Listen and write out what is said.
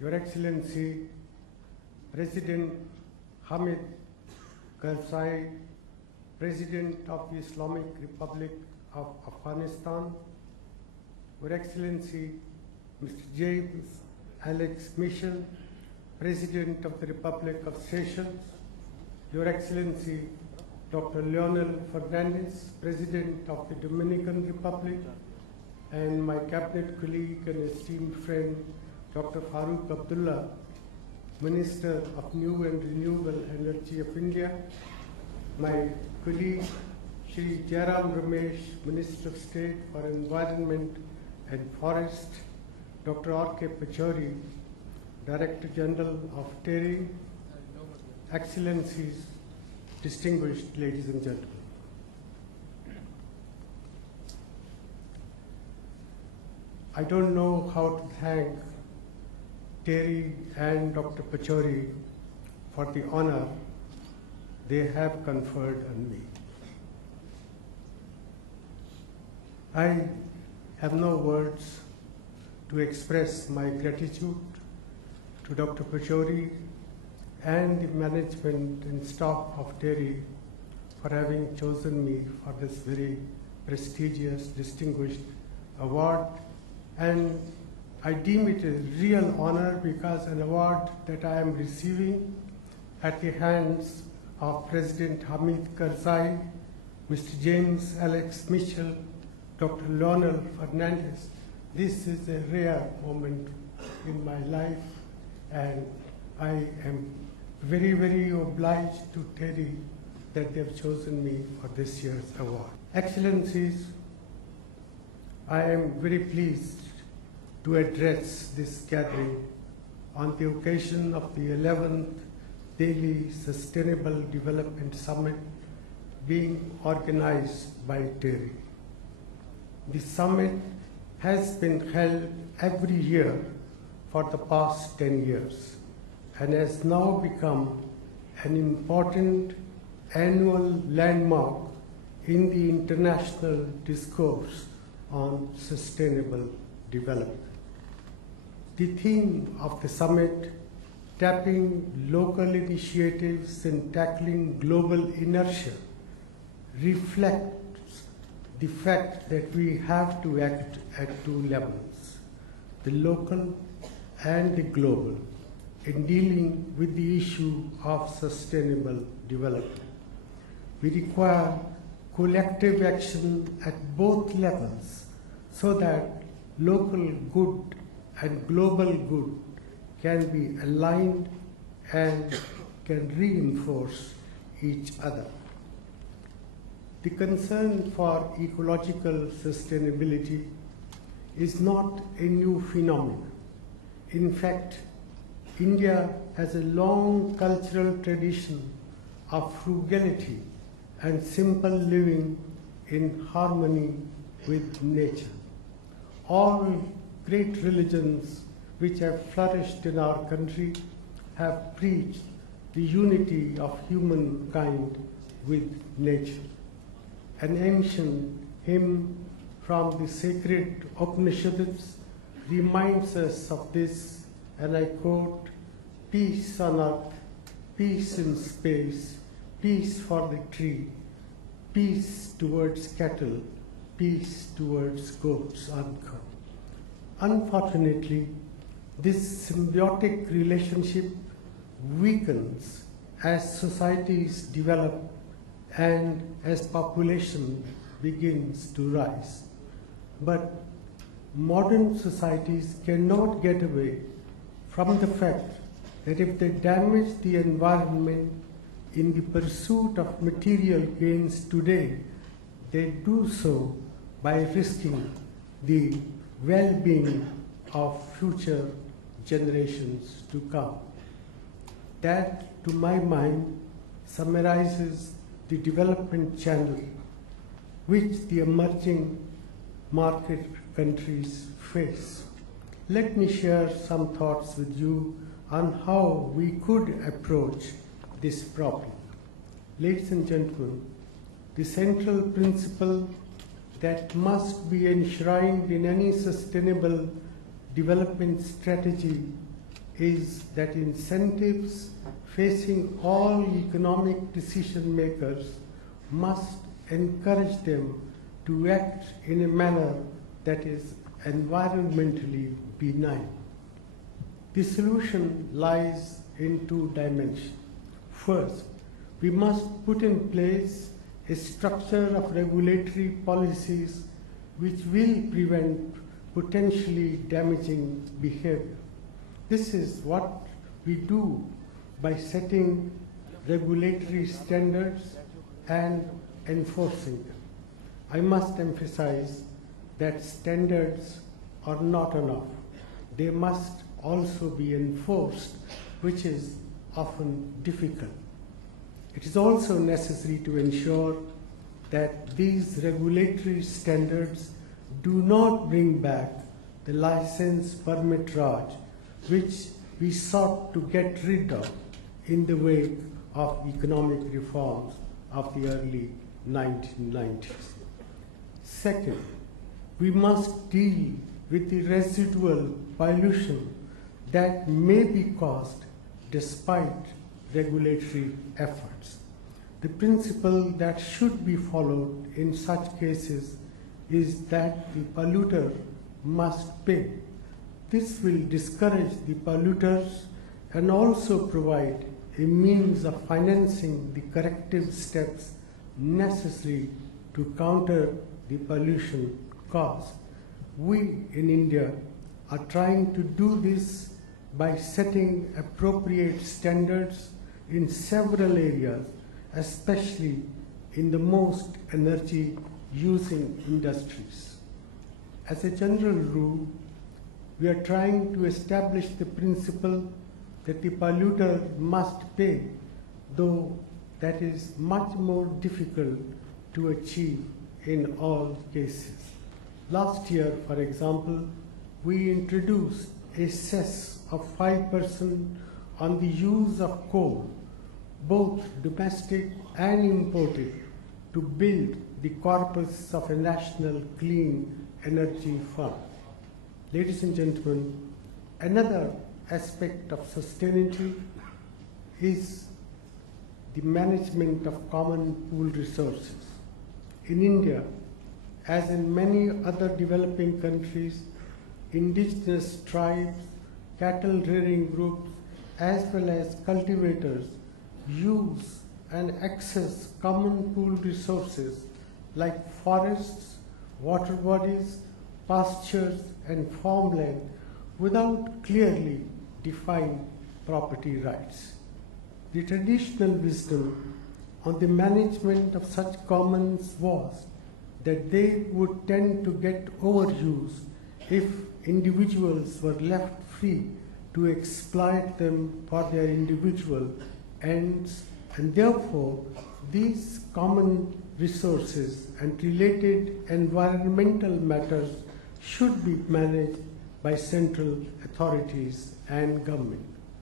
Your Excellency, President Hamid Karzai, President of the Islamic Republic of Afghanistan, Your Excellency, Mr. James Alex Michel, President of the Republic of Seychelles, Your Excellency, Dr. Leonel Fernandez, President of the Dominican Republic, and my cabinet colleague and esteemed friend, Dr. Farooq Abdullah, Minister of New and Renewable Energy of India, my colleague, Shri Jairam Ramesh, Minister of State for Environment and Forest, Dr. R.K. Pachauri, Director General of TERI, Excellencies, distinguished ladies and gentlemen. I don't know how to thank TERI and Dr. Pachauri for the honor they have conferred on me. I have no words to express my gratitude to Dr. Pachauri and the management and staff of TERI for having chosen me for this very prestigious, distinguished award. And I deem it a real honor because an award that I am receiving at the hands of President Hamid Karzai, Mr. James Alex Michel, Dr. Leonel Fernandez. This is a rare moment in my life, and I am very, very obliged to TERI that they have chosen me for this year's award. Excellencies, I am very pleased to address this gathering on the occasion of the 11th Delhi Sustainable Development Summit being organized by TERI. The summit has been held every year for the past 10 years and has now become an important annual landmark in the international discourse on sustainable development. The theme of the summit, tapping local initiatives and tackling global inertia, reflects the fact that we have to act at two levels, the local and the global, in dealing with the issue of sustainable development. We require collective action at both levels so that local good and global good can be aligned and can reinforce each other. The concern for ecological sustainability is not a new phenomenon. In fact, India has a long cultural tradition of frugality and simple living in harmony with nature. All great religions which have flourished in our country have preached the unity of humankind with nature. An ancient hymn from the sacred Upanishads reminds us of this, and I quote, "Peace on earth, peace in space, peace for the tree, peace towards cattle, peace towards goats," unquote. Unfortunately, this symbiotic relationship weakens as societies develop and as population begins to rise. But modern societies cannot get away from the fact that if they damage the environment in the pursuit of material gains today, they do so by risking the well-being of future generations to come. That, to my mind, summarizes the development channel which the emerging market countries face. Let me share some thoughts with you on how we could approach this problem. Ladies and gentlemen, the central principle that must be enshrined in any sustainable development strategy is that incentives facing all economic decision makers must encourage them to act in a manner that is environmentally benign. The solution lies in two dimensions. First, we must put in place a structure of regulatory policies which will prevent potentially damaging behavior. This is what we do by setting regulatory standards and enforcing them. I must emphasize that standards are not enough. They must also be enforced, which is often difficult. It is also necessary to ensure that these regulatory standards do not bring back the license permit raj, which we sought to get rid of in the wake of economic reforms of the early 1990s. Second, we must deal with the residual pollution that may be caused despite regulatory efforts. The principle that should be followed in such cases is that the polluter must pay. This will discourage the polluters and also provide a means of financing the corrective steps necessary to counter the pollution caused. We in India are trying to do this by setting appropriate standards in several areas, especially in the most energy-using industries. As a general rule, we are trying to establish the principle that the polluter must pay, though that is much more difficult to achieve in all cases. Last year, for example, we introduced a cess of 5% on the use of coal, both domestic and imported, to build the corpus of a national clean energy fund. Ladies and gentlemen, another aspect of sustainability is the management of common pool resources. In India, as in many other developing countries, indigenous tribes, cattle rearing groups, as well as cultivators use and access common pool resources like forests, water bodies, pastures, and farmland without clearly defined property rights. The traditional wisdom on the management of such commons was that they would tend to get overused if individuals were left free to exploit them for their individual ends, and therefore these common resources and related environmental matters should be managed by central authorities and government.